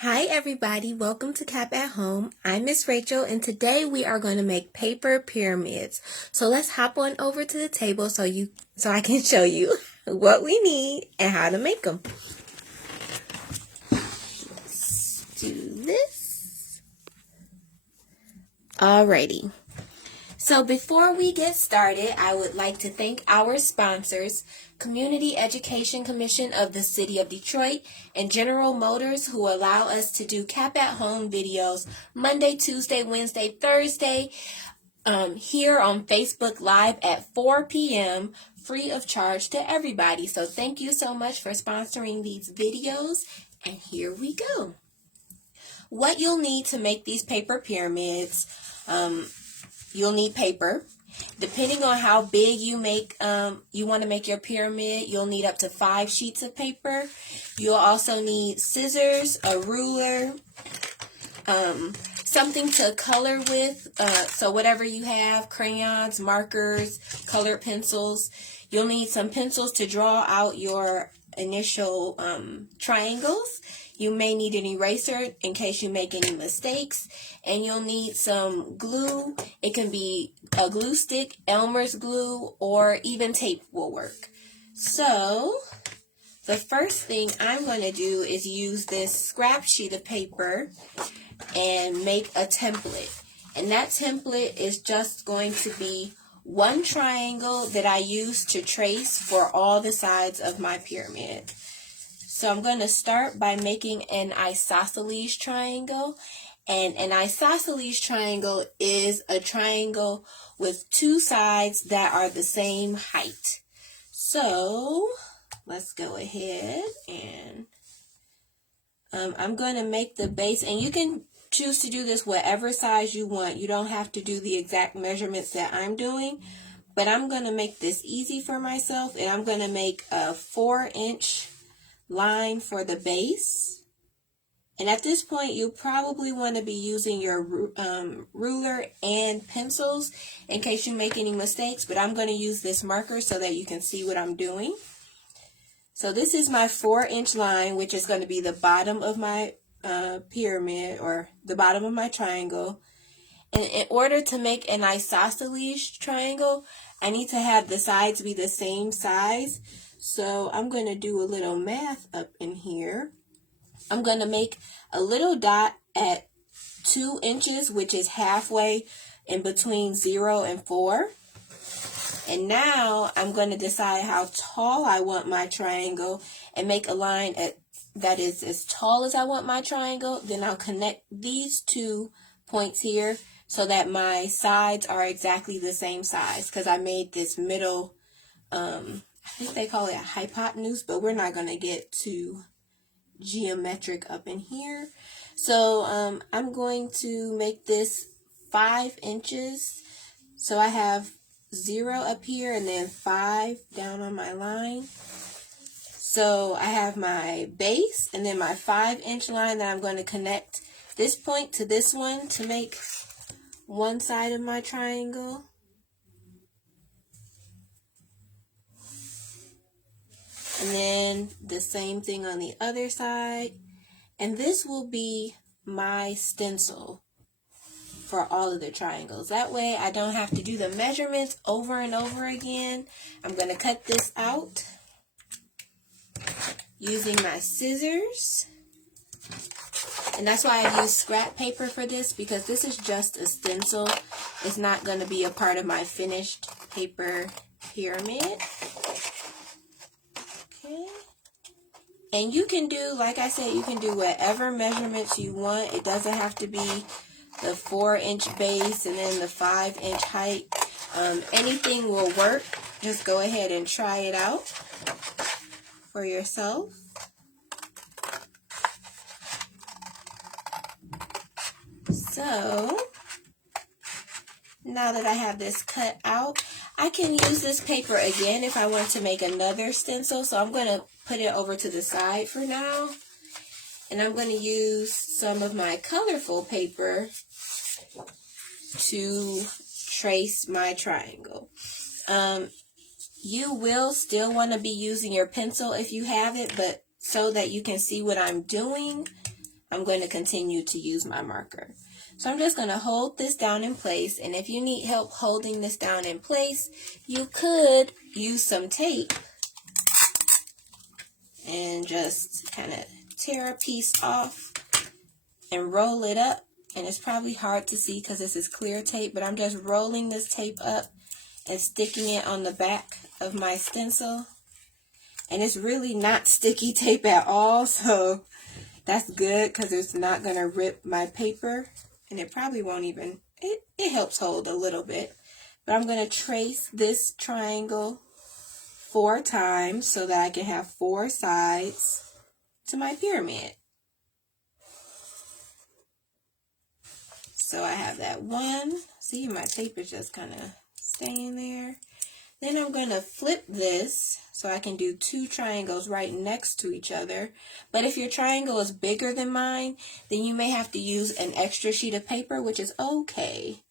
Hi everybody, welcome to Cap at Home. I'm Miss Rachel and today we are going to make paper pyramids. So let's hop on over to the table so I can show you what we need and how to make them. Let's do this. Alrighty. So before we get started, I would like to thank our sponsors, Community Education Commission of the City of Detroit and General Motors, who allow us to do Cap at Home videos Monday, Tuesday, Wednesday, Thursday here on Facebook Live at 4 p.m. free of charge to everybody. So thank you so much for sponsoring these videos, and here we go. What you'll need to make these paper pyramids, you'll need paper. Depending on how big you want to make your pyramid, you'll need up to 5 sheets of paper. You'll also need scissors, a ruler, something to color with. So whatever you have, crayons, markers, colored pencils. You'll need some pencils to draw out your initial triangles. You may need an eraser in case you make any mistakes. And you'll need some glue. It can be a glue stick, Elmer's glue, or even tape will work. So the first thing I'm going to do is use this scrap sheet of paper and make a template. And that template is just going to be one triangle that I use to trace for all the sides of my pyramid. So I'm going to start by making an isosceles triangle. And an isosceles triangle is a triangle with 2 sides that are the same height. So let's go ahead and I'm going to make the base, and you can choose to do this whatever size you want. You don't have to do the exact measurements that I'm doing, but I'm going to make this easy for myself, and I'm going to make a 4-inch line for the base. And at this point, you probably want to be using your ruler and pencils in case you make any mistakes, but I'm going to use this marker so that you can see what I'm doing. So this is my 4-inch line, which is going to be the bottom of my pyramid, or the bottom of my triangle. And in order to make an isosceles triangle, I need to have the sides be the same size. So I'm going to do a little math up in here. I'm going to make a little dot at 2 inches, which is halfway in between 0 and 4. And now I'm going to decide how tall I want my triangle and make a line that is as tall as I want my triangle. Then I'll connect these 2 points here so that my sides are exactly the same size, because I made this middle, I think they call it a hypotenuse, but we're not going to get too geometric up in here. So I'm going to make this 5 inches. So I have 0 up here and then 5 down on my line. So I have my base and then my 5-inch line that I'm going to connect this point to this one to make one side of my triangle. And then the same thing on the other side. And this will be my stencil for all of the triangles. That way I don't have to do the measurements over and over again. I'm going to cut this out using my scissors. And that's why I use scrap paper for this, because this is just a stencil. It's not going to be a part of my finished paper pyramid. Okay. And you can do, like I said, you can do whatever measurements you want. It doesn't have to be the 4-inch base and then the 5-inch height. Anything will work. Just go ahead and try it out for yourself. So now that I have this cut out, I can use this paper again if I want to make another stencil. So I'm going to put it over to the side for now. And I'm going to use some of my colorful paper to trace my triangle. You will still want to be using your pencil if you have it, but so that you can see what I'm doing, I'm going to continue to use my marker. So I'm just going to hold this down in place, and if you need help holding this down in place, you could use some tape and just kind of tear a piece off and roll it up. And it's probably hard to see because this is clear tape, but I'm just rolling this tape up and sticking it on the back of my stencil. And it's really not sticky tape at all, so that's good because it's not going to rip my paper. And it probably won't even, it helps hold a little bit. But I'm going to trace this triangle 4 times so that I can have 4 sides to my pyramid. So I have that one. See, my tape is just kind of staying there. Then I'm going to flip this so I can do 2 triangles right next to each other. But if your triangle is bigger than mine, then you may have to use an extra sheet of paper, which is okay.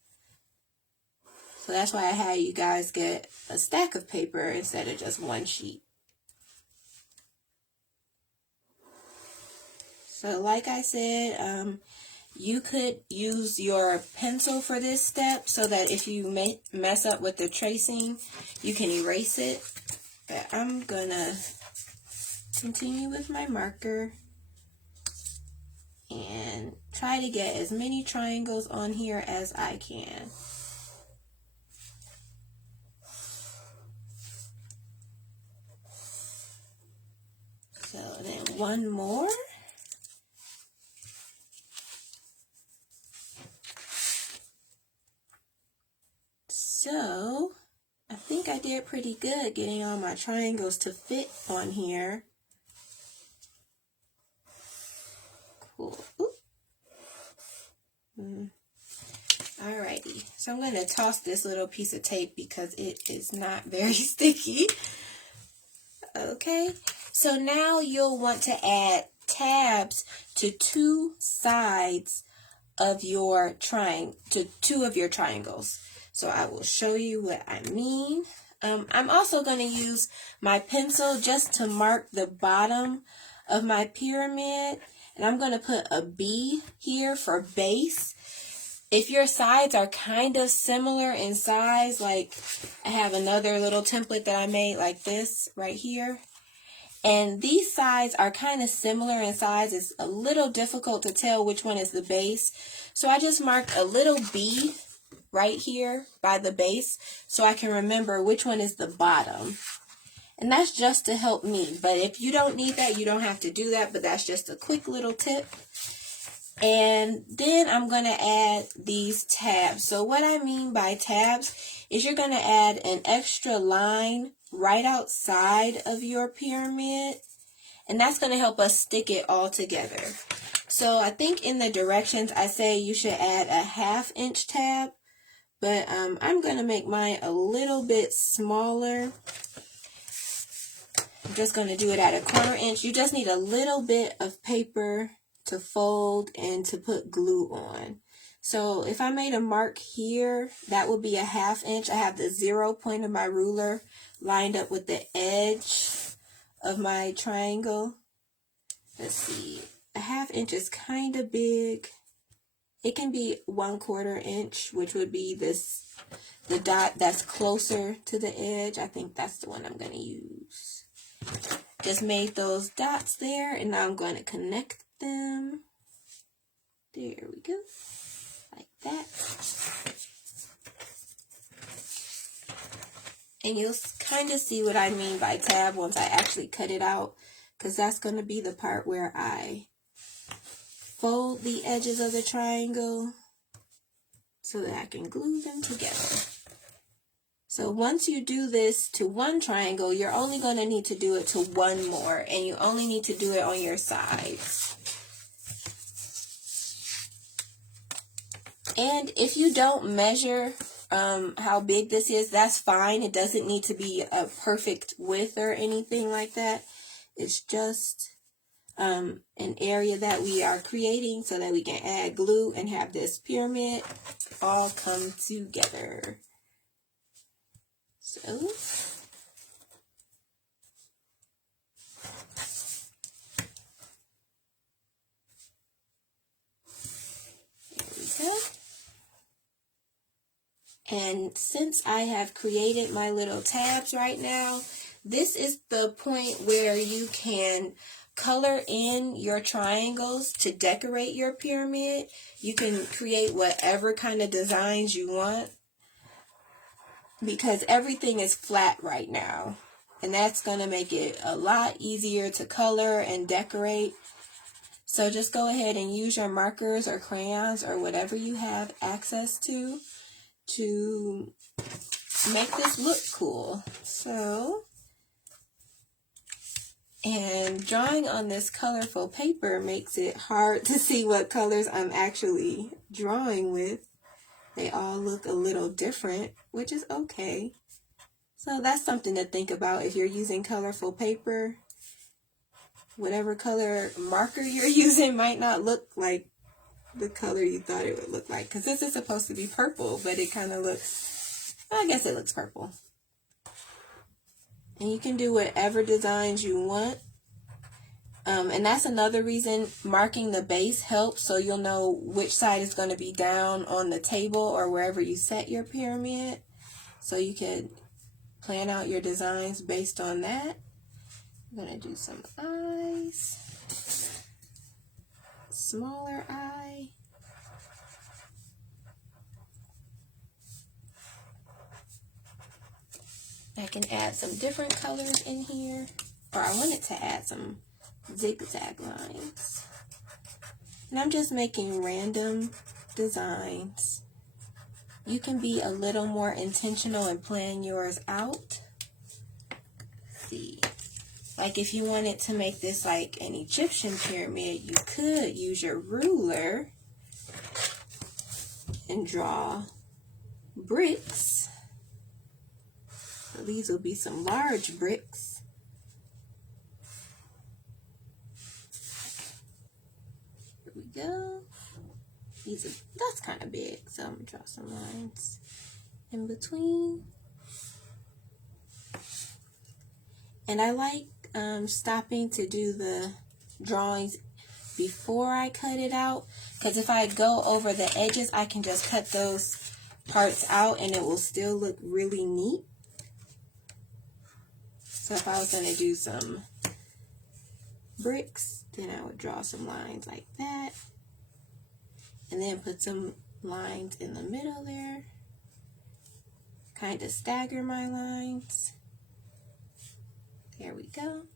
So that's why I had you guys get a stack of paper instead of just 1 sheet. So like I said, you could use your pencil for this step so that if you mess up with the tracing, you can erase it. But I'm gonna continue with my marker and try to get as many triangles on here as I can. So then one more. So I think I did pretty good getting all my triangles to fit on here. Cool. Alrighty, so I'm going to toss this little piece of tape because it is not very sticky. Okay, so now you'll want to add tabs to 2 sides of your to 2 of your triangles. So I will show you what I mean. I'm also going to use my pencil just to mark the bottom of my pyramid. And I'm going to put a B here for base. If your sides are kind of similar in size, like I have another little template that I made like this right here. And these sides are kind of similar in size. It's a little difficult to tell which one is the base. So I just marked a little B right here by the base so I can remember which one is the bottom. And that's just to help me. But if you don't need that, you don't have to do that. But that's just a quick little tip. And then I'm going to add these tabs. So what I mean by tabs is you're going to add an extra line right outside of your pyramid. And that's going to help us stick it all together. So I think in the directions I say you should add a 1/2 inch tab. But I'm going to make mine a little bit smaller. I'm just going to do it at a 1/4 inch. You just need a little bit of paper to fold and to put glue on. So if I made a mark here, that would be a 1/2 inch. I have the 0 point of my ruler lined up with the edge of my triangle. Let's see, a 1/2 inch is kind of big. It can be 1/4 inch, which would be the dot that's closer to the edge. I think that's the one I'm going to use. Just made those dots there, and now I'm going to connect them. There we go, like that. And you'll kind of see what I mean by tab once I actually cut it out, because that's going to be the part where I fold the edges of the triangle so that I can glue them together. So once you do this to 1 triangle, you're only going to need to do it to 1 more, and you only need to do it on your sides. And if you don't measure how big this is, that's fine. It doesn't need to be a perfect width or anything like that. It's just an area that we are creating so that we can add glue and have this pyramid all come together. So And since I have created my little tabs right now, this is the point where you can color in your triangles to decorate your pyramid. You can create whatever kind of designs you want because everything is flat right now. And that's going to make it a lot easier to color and decorate. So just go ahead and use your markers or crayons or whatever you have access to make this look cool. And drawing on this colorful paper makes it hard to see what colors I'm actually drawing with. They all look a little different, which is okay. So that's something to think about if you're using colorful paper. Whatever color marker you're using might not look like the color you thought it would look like. Because this is supposed to be purple, but it kind of looks, I guess it looks purple. And you can do whatever designs you want. And that's another reason marking the base helps, so you'll know which side is going to be down on the table or wherever you set your pyramid. So you can plan out your designs based on that. I'm going to do some eyes. Smaller eye. I can add some different colors in here, or I wanted to add some zigzag lines. And I'm just making random designs. You can be a little more intentional and plan yours out. Let's see. Like if you wanted to make this like an Egyptian pyramid, you could use your ruler and draw bricks. So these will be some large bricks. Here we go. That's kind of big, so I'm gonna draw some lines in between. And I like stopping to do the drawings before I cut it out, because if I go over the edges, I can just cut those parts out and it will still look really neat. So if I was going to do some bricks, then I would draw some lines like that. And then put some lines in the middle there. Kind of stagger my lines. There we go.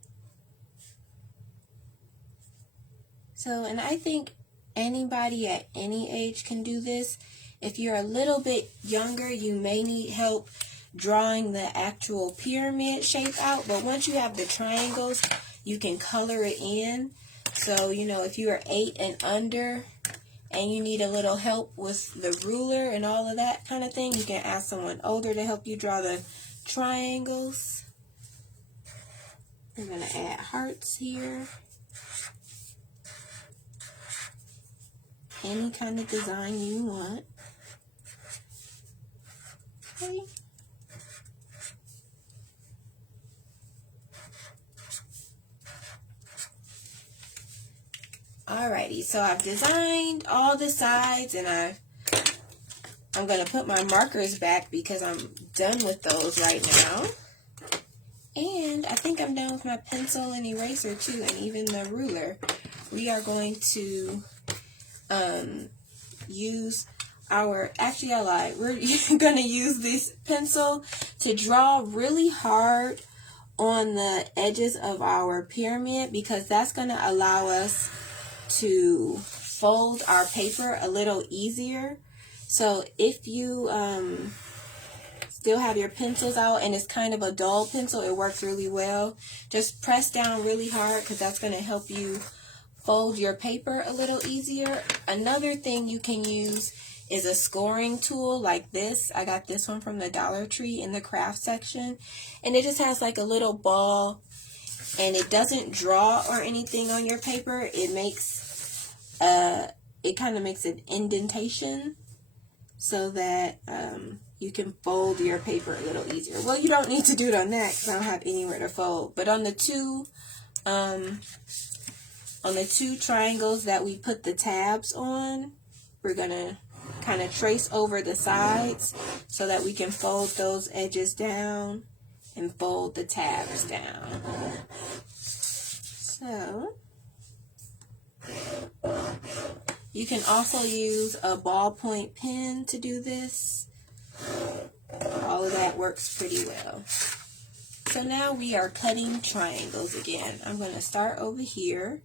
So, and I think anybody at any age can do this. If you're a little bit younger, you may need help drawing the actual pyramid shape out, but once you have the triangles, you can color it in. So, you know, if you are 8 and under and you need a little help with the ruler and all of that kind of thing, you can ask someone older to help you draw the triangles. I'm going to add hearts here. Any kind of design you want. Okay. Alrighty, so I've designed all the sides and I'm going to put my markers back because I'm done with those right now. And I think I'm done with my pencil and eraser too, and even the ruler. We are going to use our, actually I lied, we're going to use this pencil to draw really hard on the edges of our pyramid, because that's going to allow us to fold our paper a little easier. So if you still have your pencils out and it's kind of a dull pencil, it works really well. Just press down really hard because that's going to help you fold your paper a little easier. Another thing you can use is a scoring tool like this. I got this one from the Dollar Tree in the craft section, and it just has like a little ball, and it doesn't draw or anything on your paper. It makes it kind of makes an indentation so that you can fold your paper a little easier. Well, you don't need to do it on that because I don't have anywhere to fold. But on the two triangles that we put the tabs on, we're gonna kind of trace over the sides so that we can fold those edges down and fold the tabs down. So you can also use a ballpoint pen to do this. All of that works pretty well. So now we are cutting triangles again. I'm going to start over here,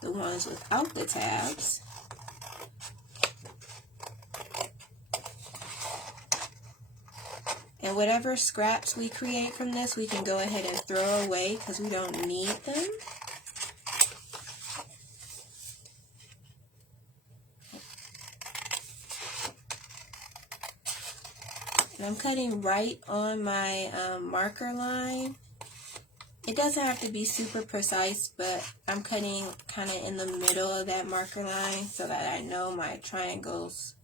the ones without the tabs. And whatever scraps we create from this, we can go ahead and throw away because we don't need them. And I'm cutting right on my marker line. It doesn't have to be super precise, but I'm cutting kind of in the middle of that marker line so that I know my triangles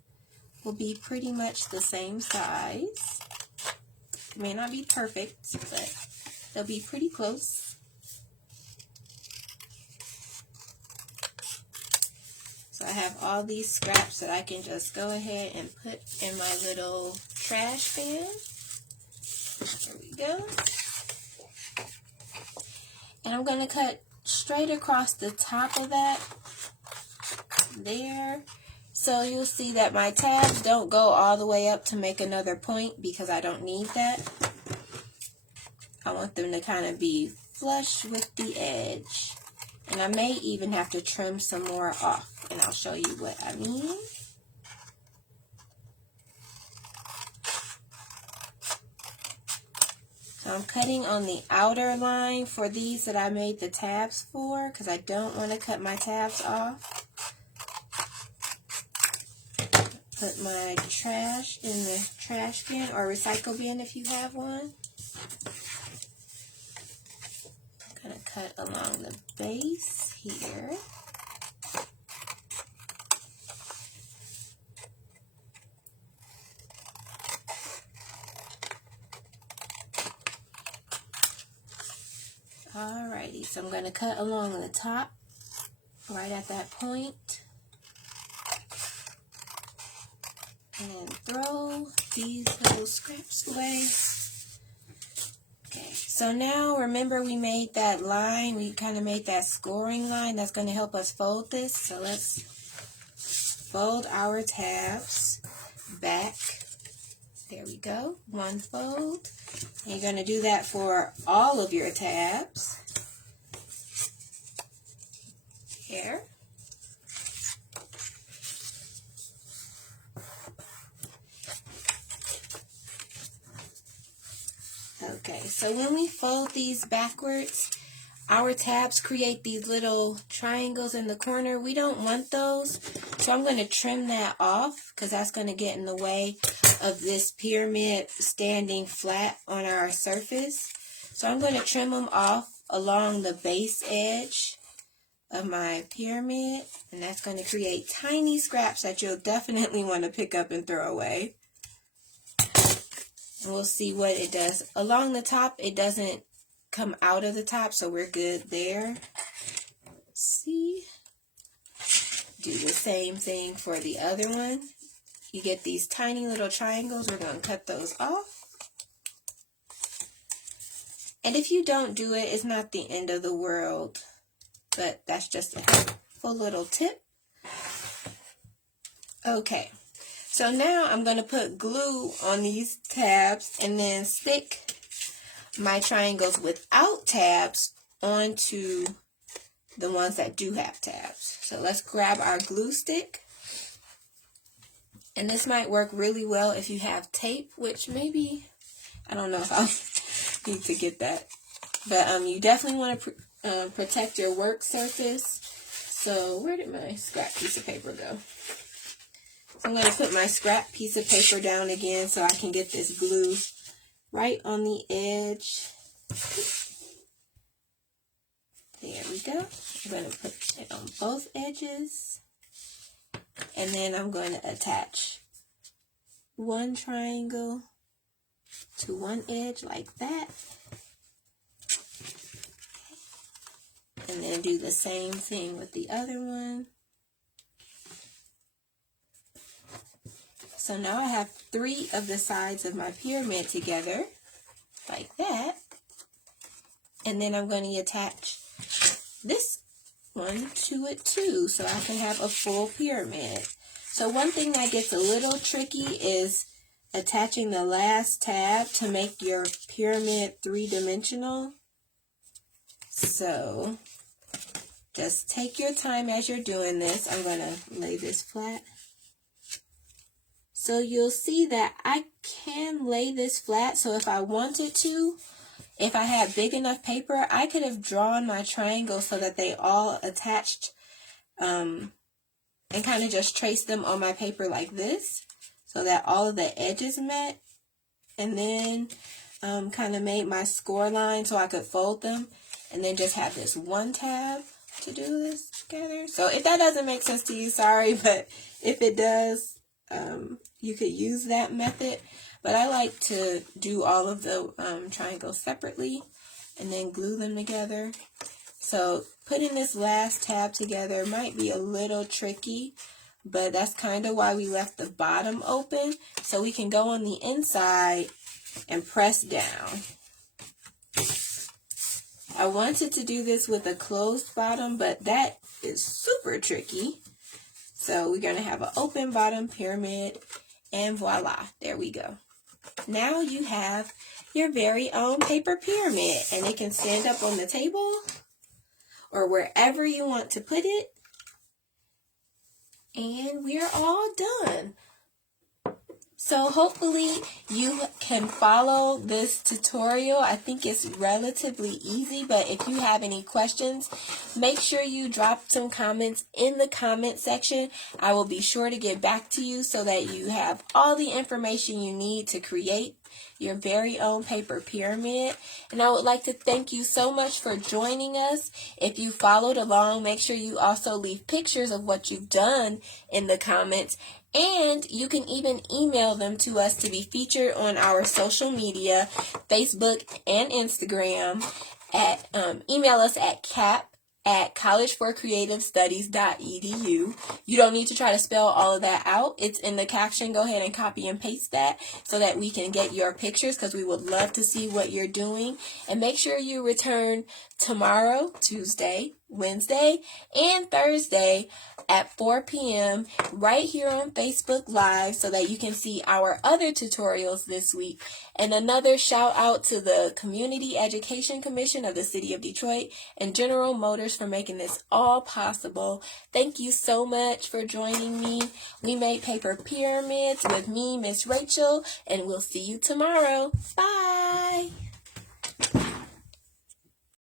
will be pretty much the same size. It may not be perfect, but they'll be pretty close. So I have all these scraps that I can just go ahead and put in my little trash bin. There we go. And I'm going to cut straight across the top of that there. So you'll see that my tabs don't go all the way up to make another point because I don't need that. I want them to kind of be flush with the edge. And I may even have to trim some more off, and I'll show you what I mean. So I'm cutting on the outer line for these that I made the tabs for because I don't want to cut my tabs off. Put my trash in the trash bin or recycle bin if you have one. I'm going to cut along the base here. Alrighty, so I'm going to cut along the top, right at that point, and throw these little scraps away. Okay, so now remember we made that line, we kind of made that scoring line that's going to help us fold this. So let's fold our tabs back. There we go, one fold. And you're going to do that for all of your tabs. Here. Okay, so when we fold these backwards, our tabs create these little triangles in the corner. We don't want those, so I'm going to trim that off because that's going to get in the way of this pyramid standing flat on our surface. So I'm going to trim them off along the base edge of my pyramid, and that's going to create tiny scraps that you'll definitely want to pick up and throw away. And we'll see what it does. Along the top, it doesn't come out of the top, so we're good there. Let's see. Do the same thing for the other one. You get these tiny little triangles. We're going to cut those off. And if you don't do it, it's not the end of the world. But that's just a helpful little tip. Okay. So now I'm going to put glue on these tabs and then stick my triangles without tabs onto the ones that do have tabs. So let's grab our glue stick. And this might work really well if you have tape, which maybe, I don't know if I'll need to get that. But you definitely want to protect your work surface. So where did my scrap piece of paper go? So I'm going to put my scrap piece of paper down again so I can get this glue right on the edge. There we go. I'm going to put it on both edges. And then I'm going to attach one triangle to one edge like that. And then do the same thing with the other one. So now I have 3 of the sides of my pyramid together, like that. And then I'm going to attach this one to it too, so I can have a full pyramid. So one thing that gets a little tricky is attaching the last tab to make your pyramid 3-dimensional. So just take your time as you're doing this. I'm going to lay this flat. So you'll see that I can lay this flat. So if I wanted to, if I had big enough paper, I could have drawn my triangle so that they all attached and kind of just traced them on my paper like this so that all of the edges met. And then kind of made my score line so I could fold them and then just have this one tab to do this together. So if that doesn't make sense to you, sorry, but if it does, you could use that method. But I like to do all of the triangles separately and then glue them together. So putting this last tab together might be a little tricky, but that's kind of why we left the bottom open, so we can go on the inside and press down. I wanted to do this with a closed bottom, but that is super tricky. So we're going to have an open bottom pyramid, and voila, there we go. Now you have your very own paper pyramid, and it can stand up on the table or wherever you want to put it. And we're all done. So hopefully you can follow this tutorial. I think it's relatively easy, but if you have any questions, make sure you drop some comments in the comment section. I will be sure to get back to you so that you have all the information you need to create your very own paper pyramid. And I would like to thank you so much for joining us. If you followed along, make sure you also leave pictures of what you've done in the comments. And you can even email them to us to be featured on our social media, Facebook and Instagram. Email us at cap@collegeforcreativestudies.edu. You don't need to try to spell all of that out. It's in the caption. Go ahead and copy and paste that so that we can get your pictures, because we would love to see what you're doing. And make sure you return tomorrow, Tuesday, Wednesday, and Thursday at 4 p.m. right here on Facebook Live so that you can see our other tutorials this week. And another shout out to the Community Education Commission of the City of Detroit and General Motors for making this all possible. Thank you so much for joining me. We made paper pyramids with me, Miss Rachel, and we'll see you tomorrow. Bye.